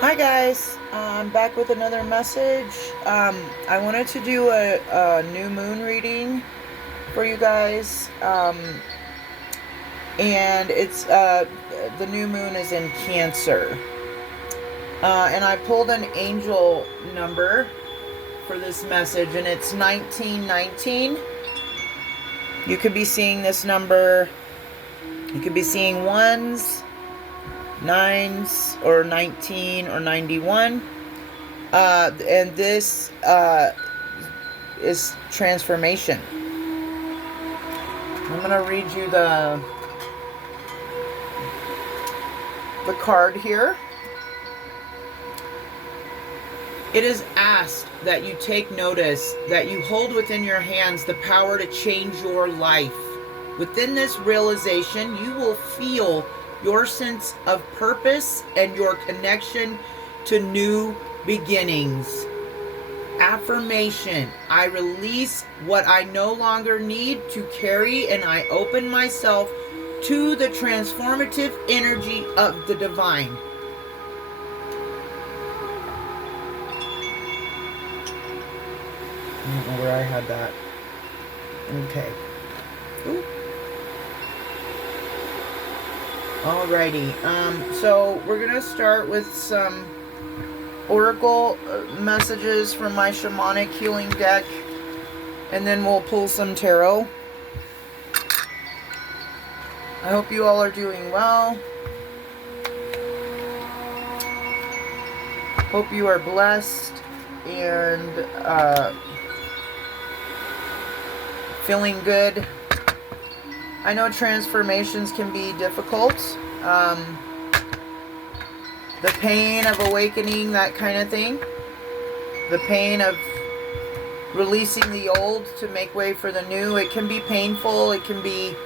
Hi guys, I'm back with another message. I wanted to do a new moon reading for you guys, and it's the new moon is in Cancer, and I pulled an angel number for this message, and it's 1919. You could be seeing this number. You could be seeing ones, nines, or 19 or 91. And this is transformation. I'm gonna read you the card here. It is asked that you take notice that you hold within your hands the power to change your life. Within this realization, you will feel your sense of purpose and your connection to new beginnings. Affirmation: I release what I no longer need to carry, and I open myself to the transformative energy of the divine. I don't know where I had that. Okay. Ooh. Alrighty. So we're gonna start with some oracle messages from my shamanic healing deck, and then we'll pull some tarot. I hope you all are doing well. Hope you are blessed and feeling good. I know transformations can be difficult. The pain of awakening, that kind of thing. The pain of releasing the old to make way for the new. It can be painful. It can be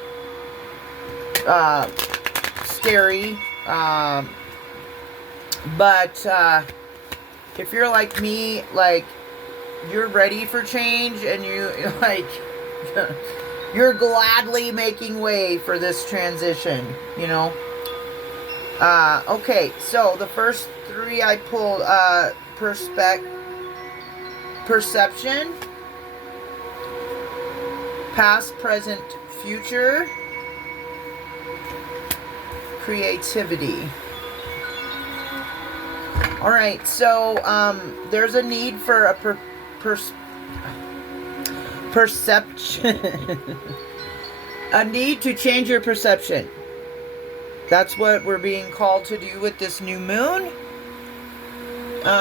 scary. But if you're like me, like, you're ready for change, and you like you're gladly making way for this transition, you know. Okay, so the first three I pulled, perception, past, present, future, creativity. All right, so there's a need for a perception, a need to change your perception. That's what we're being called to do with this new moon.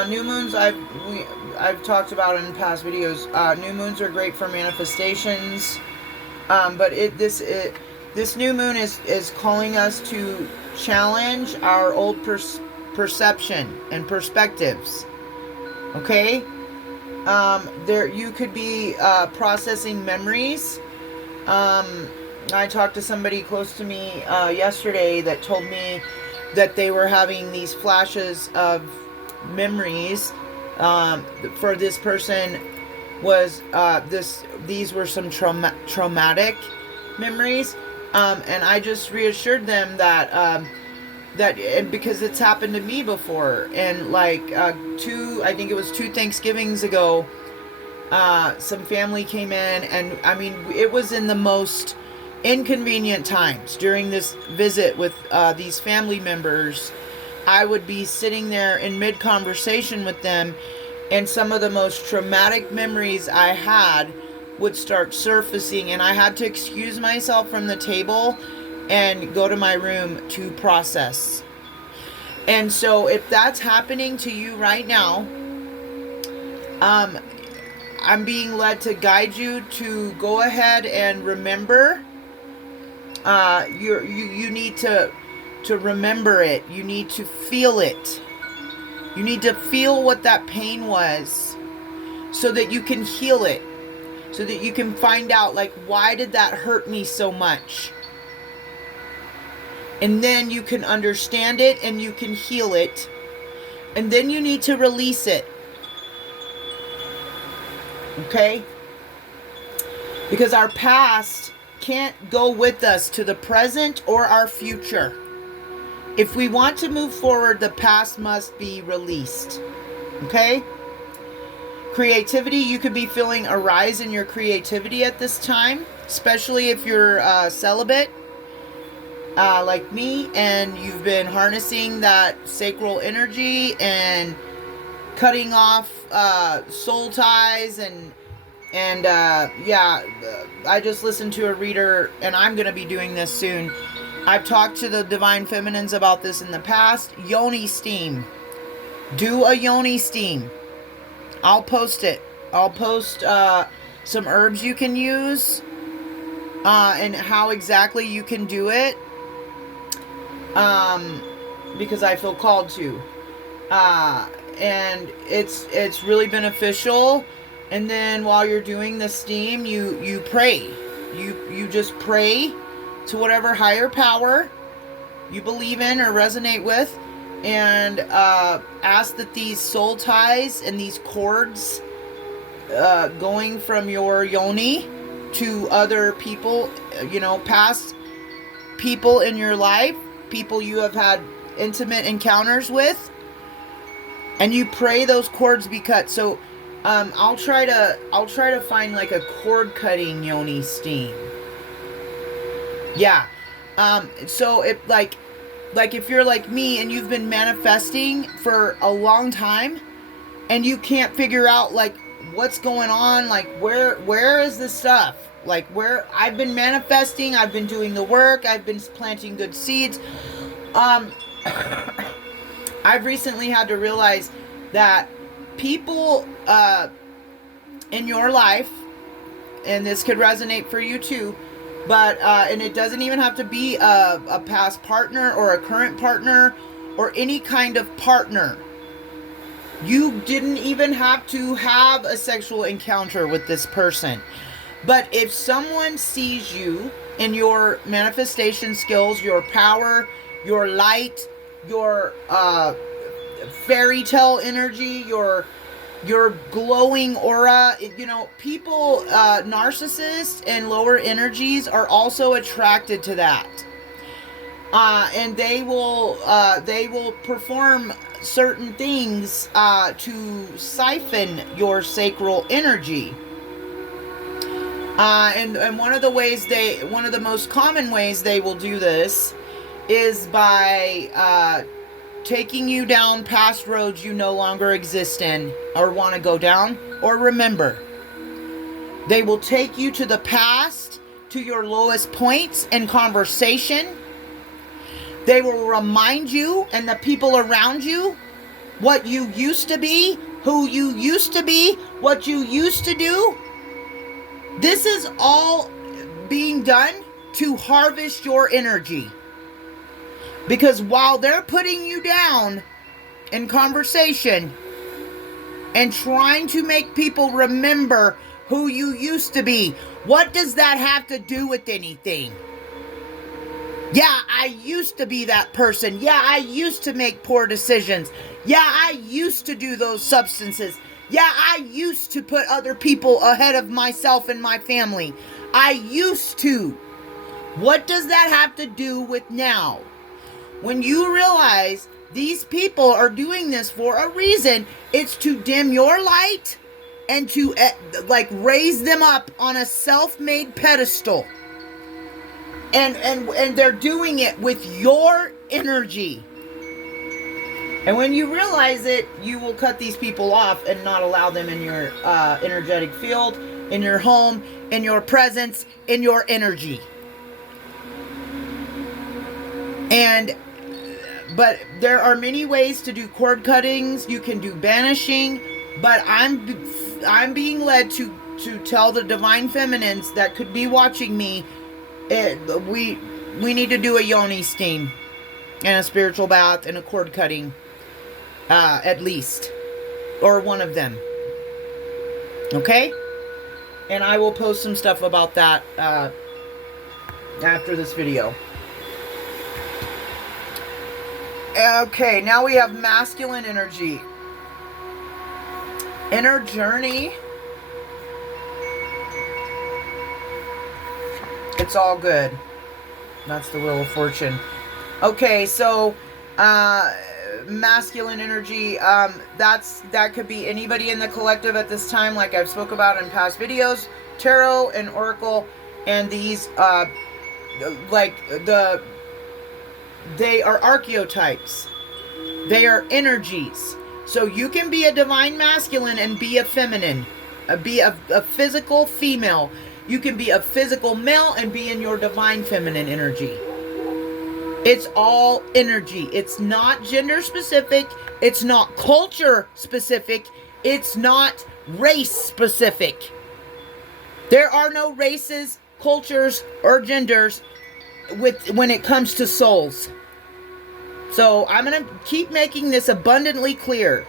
New moons, I've talked about in past videos. New moons are great for manifestations, but this new moon is calling us to challenge our old perception and perspectives. Okay, there you could be processing memories. I talked to somebody close to me yesterday that told me that they were having these flashes of memories. For this person was these were some traumatic memories, and I just reassured them that and because it's happened to me before, and like I think it was 2 Thanksgivings ago, some family came in, and I mean, it was in the most inconvenient times during this visit with these family members. I would be sitting there in mid conversation with them, and some of the most traumatic memories I had would start surfacing, and I had to excuse myself from the table and go to my room to process. And so if that's happening to you right now, I'm being led to guide you to go ahead and remember. You need to remember it. You need to feel it. You need to feel what that pain was, so that you can heal it, so that you can find out, like, why did that hurt me so much? And then you can understand it, and you can heal it, and then you need to release it. Okay? Because our past can't go with us to the present or our future. If we want to move forward, the past must be released. Okay? Creativity, you could be feeling a rise in your creativity at this time, especially if you're celibate, like me, and you've been harnessing that sacral energy and cutting off soul ties and I just listened to a reader, and I'm going to be doing this soon. I've talked to the Divine Feminines about this in the past. Yoni steam. Do a yoni steam. I'll post it. I'll post some herbs you can use and how exactly you can do it, because I feel called to. And it's really beneficial. And then while you're doing the steam, you pray. You just pray to whatever higher power you believe in or resonate with, and ask that these soul ties and these cords going from your yoni to other people, past people in your life, people you have had intimate encounters with, and you pray those cords be cut. So I'll try to find like a cord cutting yoni steam. Yeah. So if like if you're like me and you've been manifesting for a long time and you can't figure out like what's going on, like where is this stuff? Like where I've been manifesting, I've been doing the work, I've been planting good seeds. I've recently had to realize that people in your life, and this could resonate for you too, but and it doesn't even have to be a past partner or a current partner or any kind of partner. You didn't even have to have a sexual encounter with this person. But if someone sees you in your manifestation skills, your power, your light, your fairy tale energy, your glowing aura, people, narcissists and lower energies are also attracted to that. And they will perform certain things to siphon your sacral energy. And one of the most common ways they will do this is by taking you down past roads you no longer exist in or want to go down or remember. They will take you to the past, to your lowest points in conversation. They will remind you and the people around you what you used to be, who you used to be, what you used to do. This is all being done to harvest your energy. Because while they're putting you down in conversation and trying to make people remember who you used to be, what does that have to do with anything? Yeah, I used to be that person. Yeah, I used to make poor decisions. Yeah, I used to do those substances. Yeah, I used to put other people ahead of myself and my family. I used to. What does that have to do with now? When you realize these people are doing this for a reason, it's to dim your light and to raise them up on a self-made pedestal. And they're doing it with your energy. And when you realize it, you will cut these people off and not allow them in your energetic field, in your home, in your presence, in your energy. But there are many ways to do cord cuttings. You can do banishing, but I'm being led to tell the Divine Feminines that could be watching me, we need to do a yoni steam and a spiritual bath and a cord cutting, at least, or one of them. Okay? And I will post some stuff about that after this video. Okay, now we have masculine energy. Inner journey. It's all good. That's the Wheel of Fortune. Okay, so masculine energy, that could be anybody in the collective at this time, like I've spoke about in past videos. Tarot and Oracle, and these they are archetypes. They are energies. So you can be a divine masculine and be a feminine, be a physical female. You can be a physical male and be in your divine feminine energy. It's all energy. It's not gender specific. It's not culture specific. It's not race specific. There are no races, cultures, or genders when it comes to souls. So I'm going to keep making this abundantly clear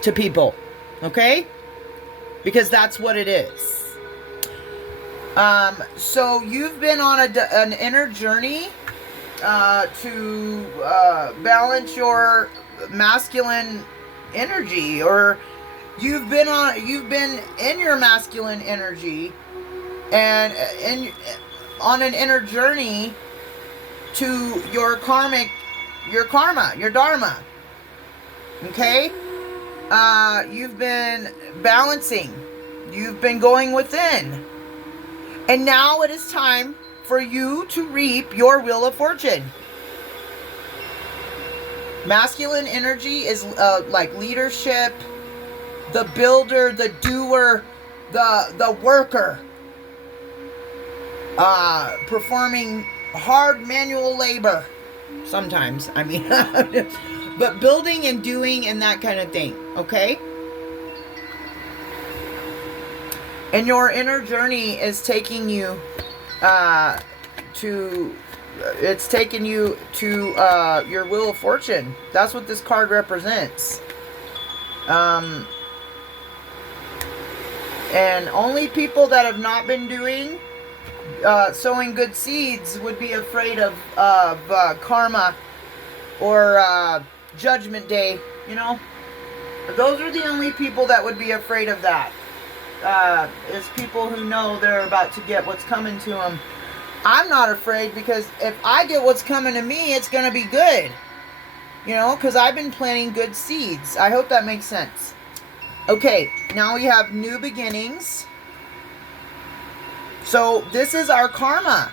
to people. Okay? Because that's what it is. So you've been on an inner journey to balance your masculine energy, or you've been in your masculine energy and on an inner journey to your karma, your dharma. Okay? You've been balancing. You've been going within. And now it is time for you to reap your wheel of fortune. Masculine energy is like leadership, the builder, the doer, the worker, performing hard manual labor. Sometimes, I mean, but building and doing and that kind of thing. Okay. And your inner journey is taking you to your wheel of fortune. That's what this card represents. And only people that have not been doing sowing good seeds would be afraid of karma or judgment day. You know, those are the only people that would be afraid of that. Is people who know they're about to get what's coming to them. I'm not afraid, because if I get what's coming to me, it's going to be good. You know, because I've been planting good seeds. I hope that makes sense. Okay, now we have new beginnings. So this is our karma.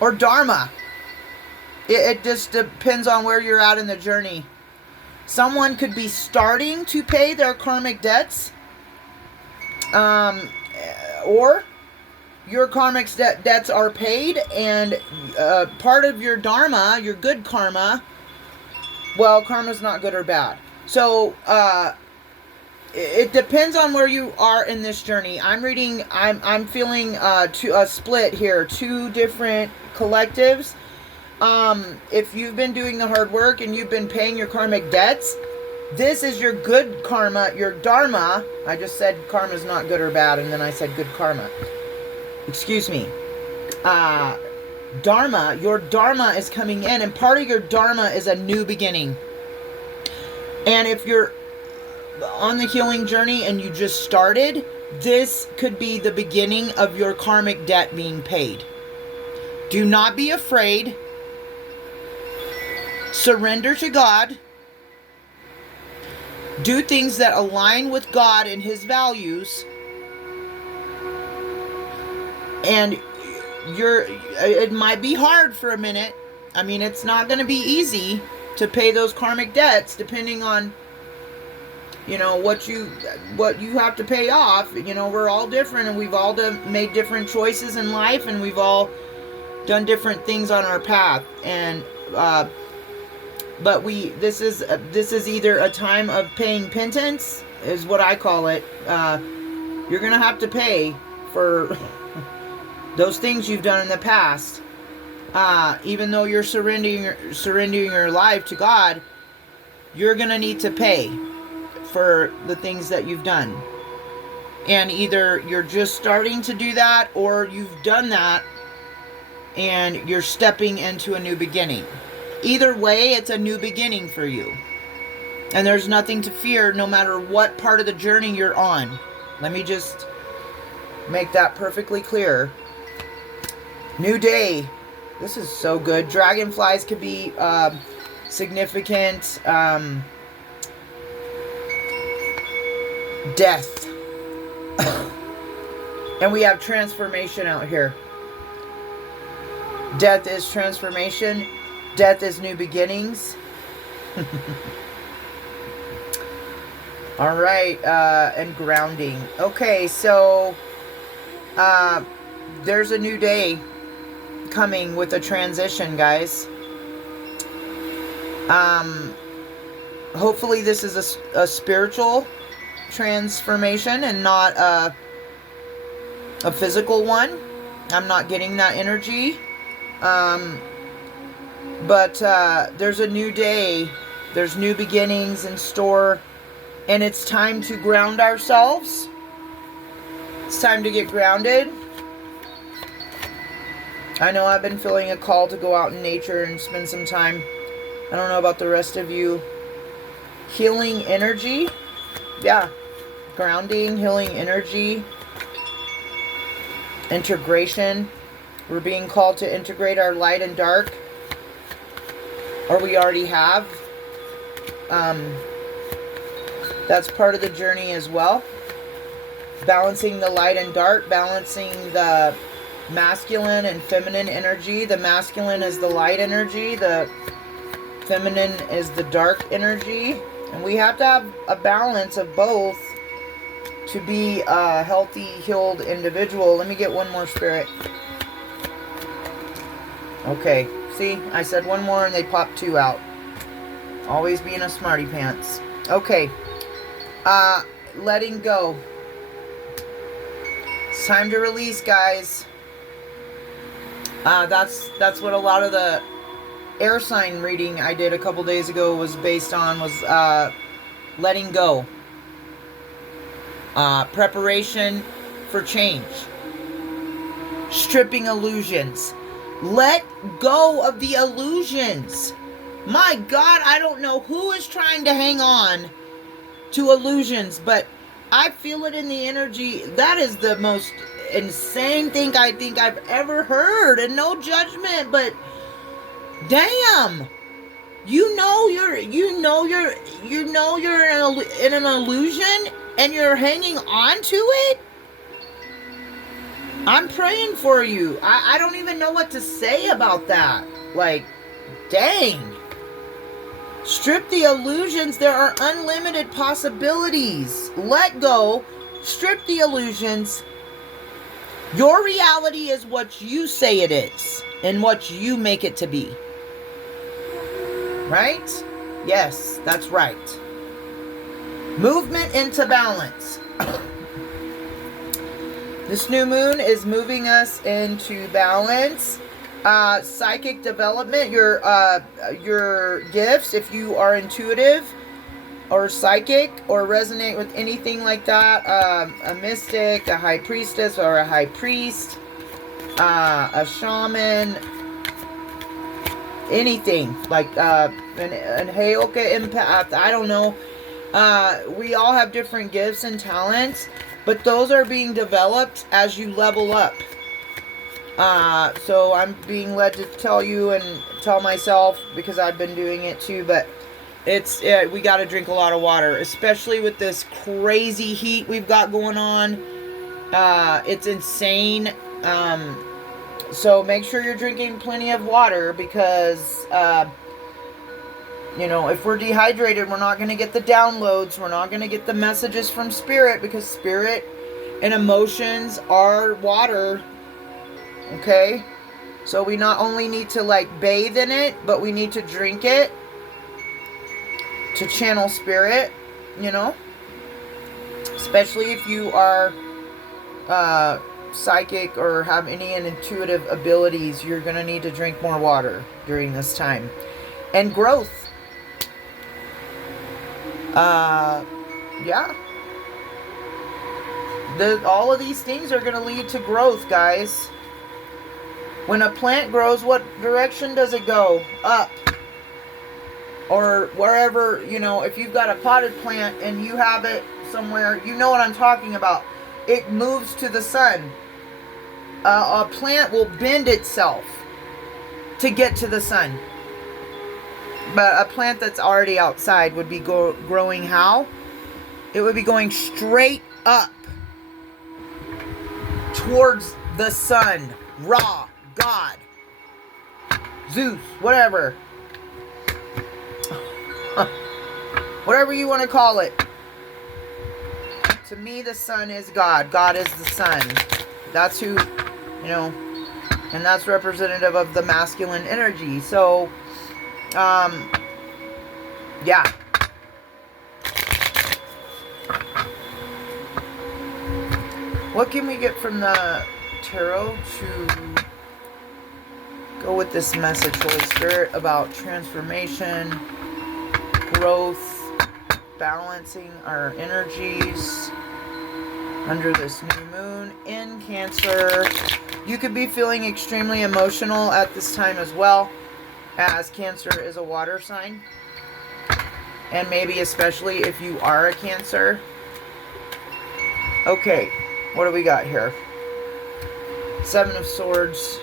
Or dharma. It just depends on where you're at in the journey. Someone could be starting to pay their karmic debts, or your karmic debts are paid, and part of your dharma, your good karma, well, karma's not good or bad. So it depends on where you are in this journey. I'm feeling a split here, two different collectives. If you've been doing the hard work and you've been paying your karmic debts, this is your good karma, your dharma. I just said karma's not good or bad, and then I said good karma. Excuse me. Dharma, your dharma is coming in, and part of your dharma is a new beginning. And if you're on the healing journey and you just started, this could be the beginning of your karmic debt being paid. Do not be afraid. Surrender to God. Do things that align with God and His values. And it might be hard for a minute. I mean, it's not going to be easy to pay those karmic debts, depending on, you know, what you have to pay off. You know, we're all different, and we've all made different choices in life, and we've all done different things on our path. And but this is either a time of paying penance, is what I call it. You're gonna have to pay for those things you've done in the past. Even though you're surrendering your life to God, you're gonna need to pay for the things that you've done. And either you're just starting to do that, or you've done that and you're stepping into a new beginning. Either way, it's a new beginning for you. And there's nothing to fear, no matter what part of the journey you're on. Let me just make that perfectly clear. New day. This is so good. Dragonflies could be significant. Death. And we have transformation out here. Death is transformation. Death is new beginnings. All right, and grounding. Okay, so there's a new day coming with a transition, guys. Hopefully this is a spiritual transformation and not a physical one. I'm not getting that energy. But there's a new day. There's new beginnings in store. And it's time to ground ourselves. It's time to get grounded. I know I've been feeling a call to go out in nature and spend some time. I don't know about the rest of you. Healing energy. Yeah. Grounding, healing energy. Integration. We're being called to integrate our light and dark. Or we already have. That's part of the journey as well. Balancing the light and dark. Balancing the masculine and feminine energy. The masculine is the light energy. The feminine is the dark energy. And we have to have a balance of both to be a healthy, healed individual. Let me get one more, Spirit. Okay. See, I said one more and they popped two out. Always being a smarty pants. Okay. Letting go. It's time to release, guys. That's what a lot of the air sign reading I did a couple days ago was based on, was letting go. Preparation for change. Stripping illusions. Let go of the illusions. My God, I don't know who is trying to hang on to illusions, but I feel it in the energy. That is the most insane thing I think I've ever heard. And no judgment, but damn. You know you're in an illusion and you're hanging on to it? I'm praying for you. I don't even know what to say about that. Like, dang. Strip the illusions. There are unlimited possibilities. Let go. Strip the illusions. Your reality is what you say it is and what you make it to be. Right? Yes, that's right. Movement into balance. This new moon is moving us into balance. Psychic development, your gifts, if you are intuitive or psychic or resonate with anything like that, a mystic, a high priestess or a high priest, a shaman, anything like an Heyoka empath, I don't know. We all have different gifts and talents, but those are being developed as you level up. So I'm being led to tell you and tell myself, because I've been doing it too, but we got to drink a lot of water, especially with this crazy heat we've got going on. It's insane. So make sure you're drinking plenty of water, because, if we're dehydrated, we're not going to get the downloads. We're not going to get the messages from spirit, because spirit and emotions are water. Okay? So we not only need to bathe in it, but we need to drink it to channel spirit, especially if you are psychic or have any intuitive abilities. You're going to need to drink more water during this time. And growth. Yeah. All of these things are going to lead to growth, guys. When a plant grows, what direction does it go? Up. Or wherever, if you've got a potted plant and you have it somewhere, you know what I'm talking about. It moves to the sun. A plant will bend itself. to get to the sun. But a plant that's already outside would be growing how? It would be going straight up towards the sun. Ra, God, Zeus, whatever. Whatever you want to call it. To me, the sun is God. God is the sun. That's who, you know, and that's representative of the masculine energy. So, yeah. What can we get from the tarot to go with this message, Holy Spirit, about transformation, growth, balancing our energies under this new moon in Cancer? You could be feeling extremely emotional at this time as well, as Cancer is a water sign. And maybe especially if you are a Cancer. Okay, what do we got here? Seven of Swords.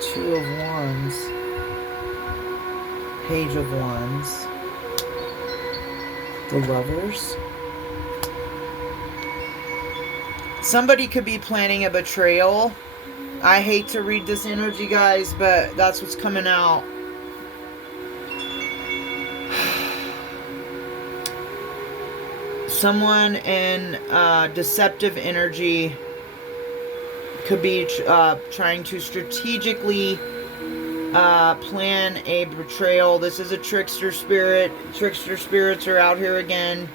Two of Wands. Page of Wands. The Lovers. Somebody could be planning a betrayal. I hate to read this energy, guys, but that's what's coming out. Someone in deceptive energy could be trying to strategically plan a betrayal. This is a trickster spirit. Trickster spirits are out here again.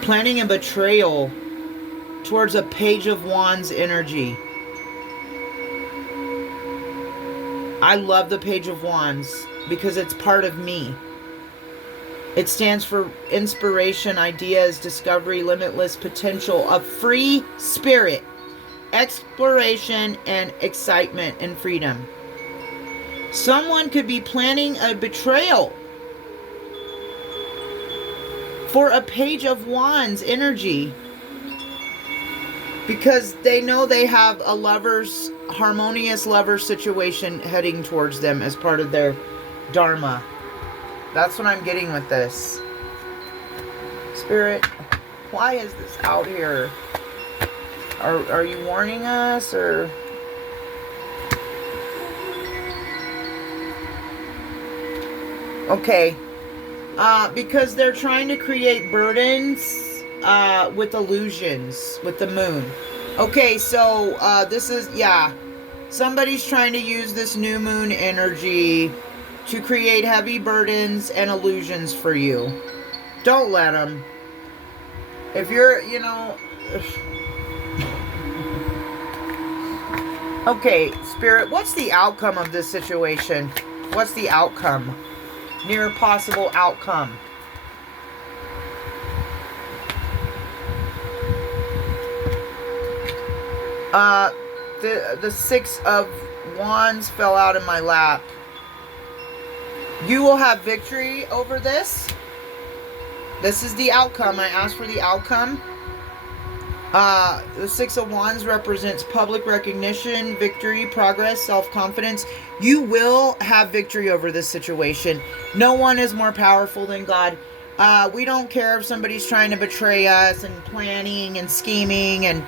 Planning a betrayal towards a Page of Wands energy. I love the Page of Wands because it's part of me. It stands for inspiration, ideas, discovery, limitless potential, a free spirit, exploration, and excitement and freedom. Someone could be planning a betrayal for a Page of Wands energy because they know they have a harmonious lover situation heading towards them as part of their dharma. That's what I'm getting with this. Spirit, why is this out here? Are you warning us, or? Okay. Because they're trying to create burdens with illusions with the moon. Okay, so this is, yeah. Somebody's trying to use this new moon energy to create heavy burdens and illusions for you. Don't let them. If you're, you know... Okay, Spirit, what's the outcome of this situation? What's the outcome? Near possible outcome. The Six of Wands fell out in my lap. You will have victory over this. This is the outcome. I asked for the outcome. The Six of Wands represents public recognition, victory, progress, self-confidence. You will have victory over this situation. No one is more powerful than God. We don't care if somebody's trying to betray us and planning and scheming and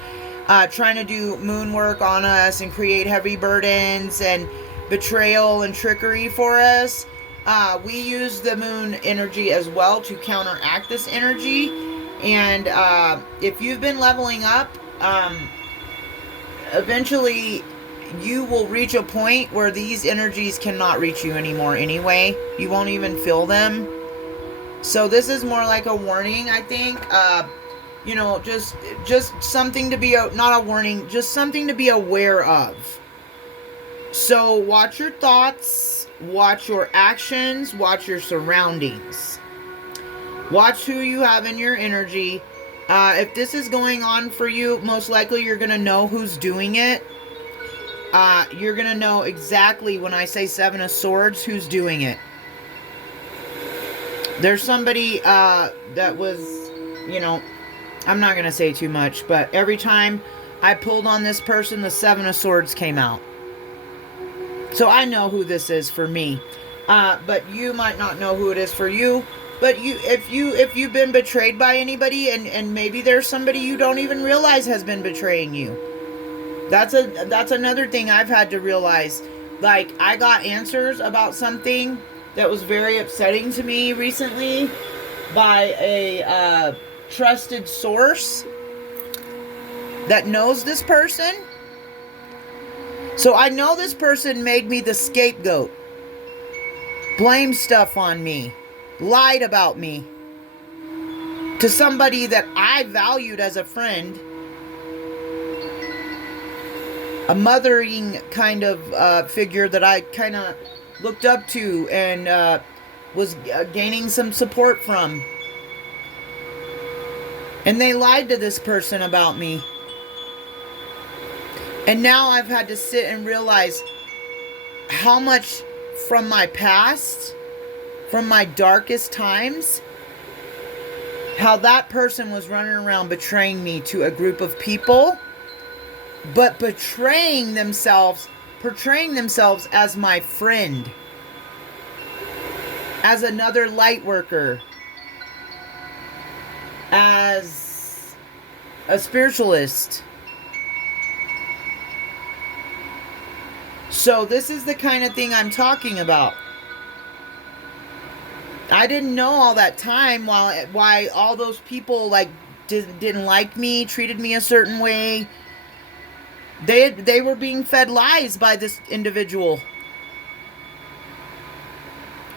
trying to do moon work on us and create heavy burdens and betrayal and trickery for us. We use the moon energy as well to counteract this energy. And if you've been leveling up, eventually you will reach a point where these energies cannot reach you anymore anyway. You won't even feel them. So this is more like a warning, I think. You know, just something to be, not a warning, just something to be aware of. So watch your thoughts, watch your actions, watch your surroundings. Watch who you have in your energy. If this is going on for you, most likely you're going to know who's doing it. You're going to know exactly when I say Seven of Swords, who's doing it. There's somebody that was, you know, I'm not going to say too much, but every time I pulled on this person, the Seven of Swords came out. So I know who this is for me. But you might not know who it is for you. But if you've been betrayed by anybody, and maybe there's somebody you don't even realize has been betraying you. That's another thing I've had to realize. Like, I got answers about something that was very upsetting to me recently by a trusted source that knows this person. So I know this person made me the scapegoat, blamed stuff on me, lied about me to somebody that I valued as a friend, a mothering kind of figure that I kind of looked up to and was gaining some support from. And they lied to this person about me. And now I've had to sit and realize how much from my past, from my darkest times, how that person was running around betraying me to a group of people, but portraying themselves as my friend, as another light worker, as a spiritualist. So this is the kind of thing I'm talking about. I didn't know all that time why all those people like didn't like me, treated me a certain way. They were being fed lies by this individual,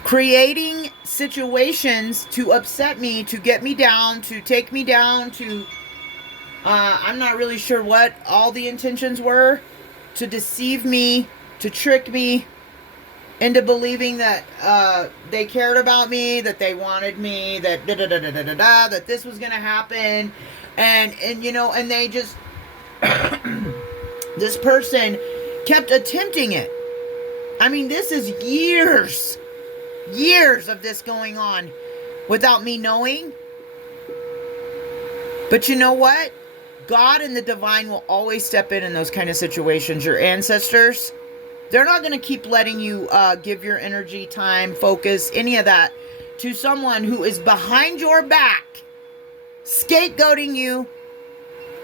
creating situations to upset me, to get me down, to take me down, to I'm not really sure what all the intentions were, to deceive me, to trick me into believing that they cared about me, that they wanted me, that that this was gonna happen, and you know, and they just this person kept attempting it. I mean, this is years of this going on without me knowing. But you know what? God and the divine will always step in those kind of situations. Your ancestors, they're not going to keep letting you give your energy, time, focus, any of that to someone who is behind your back, scapegoating you,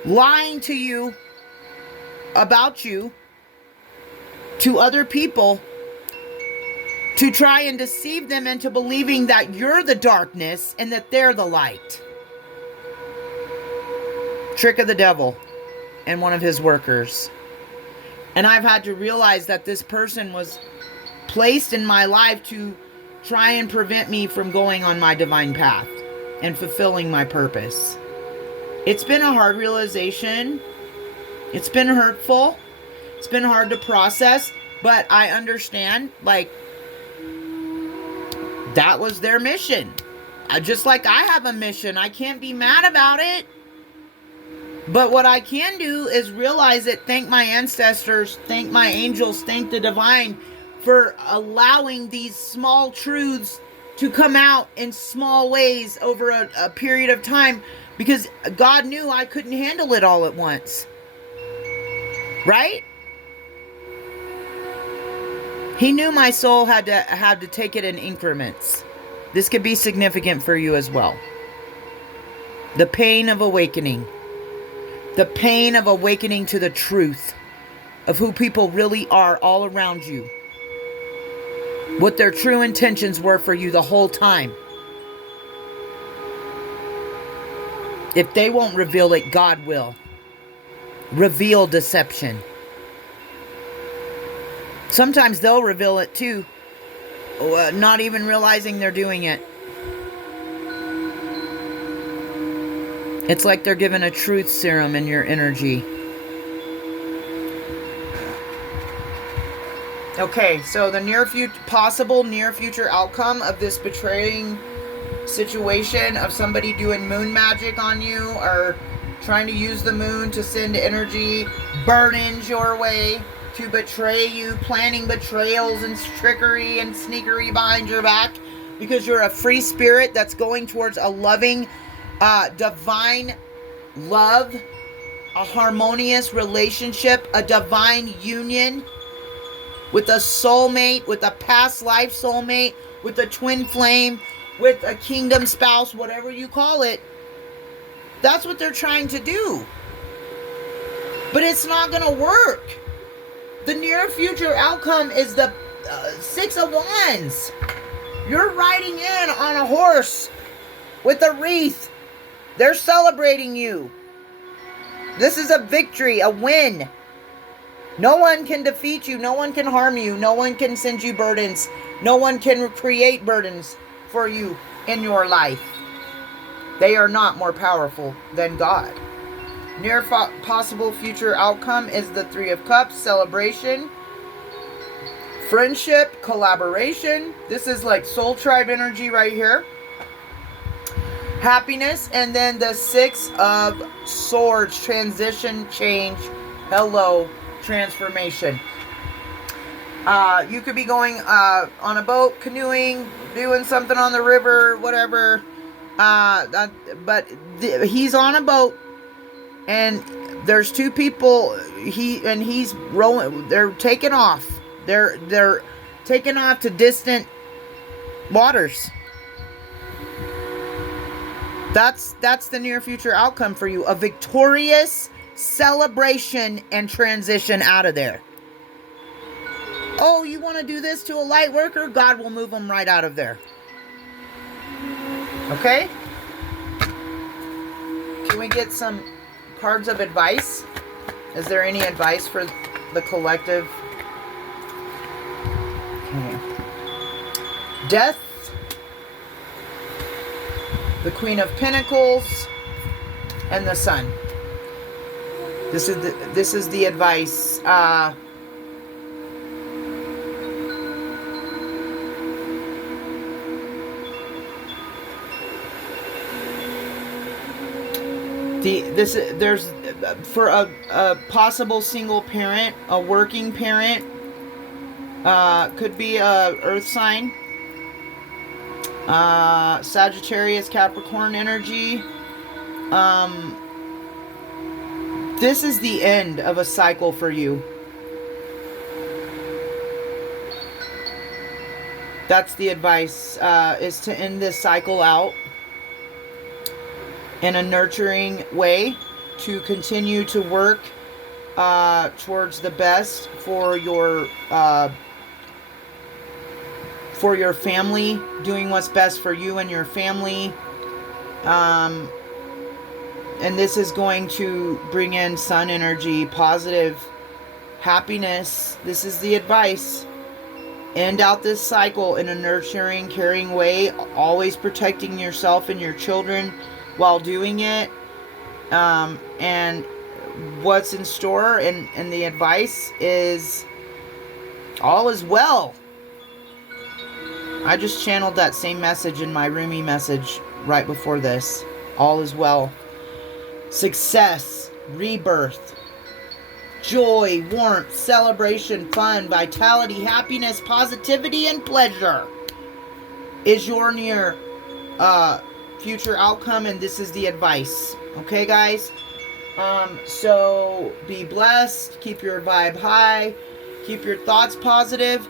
lying to you about you to other people, to try and deceive them into believing that you're the darkness and that they're the light. Trick of the devil and one of his workers. And I've had to realize that this person was placed in my life to try and prevent me from going on my divine path and fulfilling my purpose. It's been a hard realization. It's been hurtful. It's been hard to process, but I understand, like, that was their mission. Just like I have a mission. I can't be mad about it. But what I can do is realize it, thank my ancestors, thank my angels, thank the divine for allowing these small truths to come out in small ways over a period of time, because God knew I couldn't handle it all at once. Right? He knew my soul had to take it in increments. This could be significant for you as well. The pain of awakening. The pain of awakening to the truth of who people really are all around you. What their true intentions were for you the whole time. If they won't reveal it, God will. Reveal deception. Sometimes they'll reveal it too, not even realizing they're doing it. It's like they're given a truth serum in your energy. Okay, so the possible near future outcome of this betraying situation of somebody doing moon magic on you, or trying to use the moon to send energy, burn-ins your way to betray you, planning betrayals and trickery and sneakery behind your back, because you're a free spirit that's going towards a loving, divine love, a harmonious relationship, a divine union with a soulmate, with a past life soulmate, with a twin flame, with a kingdom spouse, whatever you call it. That's what they're trying to do. But it's not going to work. The near future outcome is the Six of Wands. You're riding in on a horse with a wreath. They're celebrating you. This is a victory, a win. No one can defeat you. No one can harm you. No one can send you burdens. No one can create burdens for you in your life. They are not more powerful than God. Near possible future outcome is the Three of Cups, celebration, friendship, collaboration. This is like soul tribe energy right here. Happiness, and then the Six of Swords, transition, change, hello, transformation. You could be going on a boat, canoeing, doing something on the river, whatever. But he's on a boat, and there's two people. He's rowing. They're taking off. They're taking off to distant waters. That's the near future outcome for you. A victorious celebration and transition out of there. Oh, you want to do this to a light worker? God will move them right out of there. Okay? Can we get some cards of advice? Is there any advice for the collective? Okay. Death. The Queen of Pentacles, and the Sun. This is the advice. There's for a possible single parent, a working parent, could be a earth sign. Sagittarius, Capricorn energy. This is the end of a cycle for you. That's the advice, is to end this cycle out in a nurturing way, to continue to work towards the best for your family, doing what's best for you and your family. And this is going to bring in sun energy, positive happiness. This is the advice. End out this cycle in a nurturing, caring way, always protecting yourself and your children while doing it. And what's in store and the advice is all is well. I just channeled that same message in my Rumi message right before this. All is well. Success, rebirth, joy, warmth, celebration, fun, vitality, happiness, positivity, and pleasure is your near future outcome, and this is the advice. Okay, guys? So be blessed. Keep your vibe high. Keep your thoughts positive.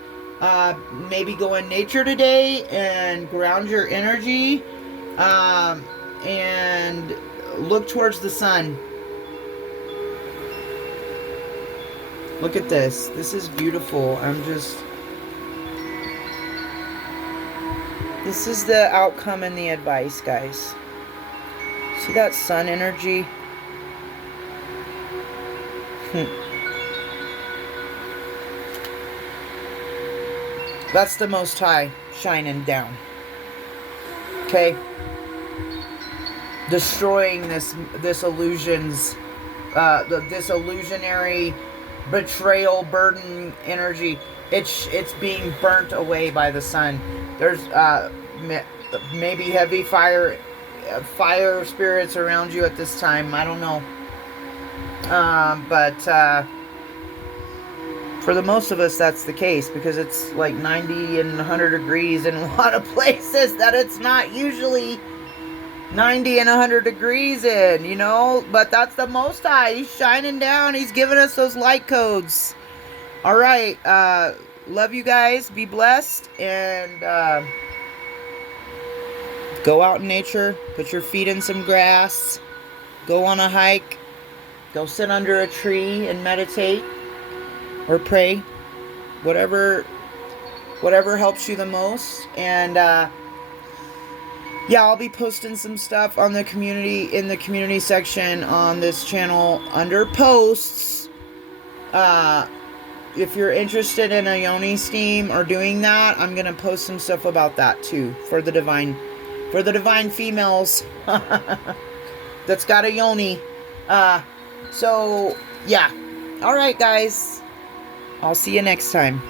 Maybe go in nature today and ground your energy, and look towards the sun. Look at this. This is beautiful. This is the outcome and the advice, guys. See that sun energy? That's the Most High shining down. Okay? Destroying this illusions, this illusionary betrayal, burden energy. It's being burnt away by the sun. There's maybe heavy fire spirits around you at this time. I don't know. But for the most of us, that's the case, because it's like 90 and 100 degrees in a lot of places that it's not usually 90 and 100 degrees in, you know, but that's the Most High. He's shining down. He's giving us those light codes. All right. Love you guys. Be blessed. And go out in nature. Put your feet in some grass. Go on a hike. Go sit under a tree and meditate or pray. Whatever helps you the most. And yeah, I'll be posting some stuff on the community, in the community section on this channel under posts. If you're interested in a yoni steam or doing that, I'm going to post some stuff about that too for the divine females that's got a yoni. So yeah. All right, guys. I'll see you next time.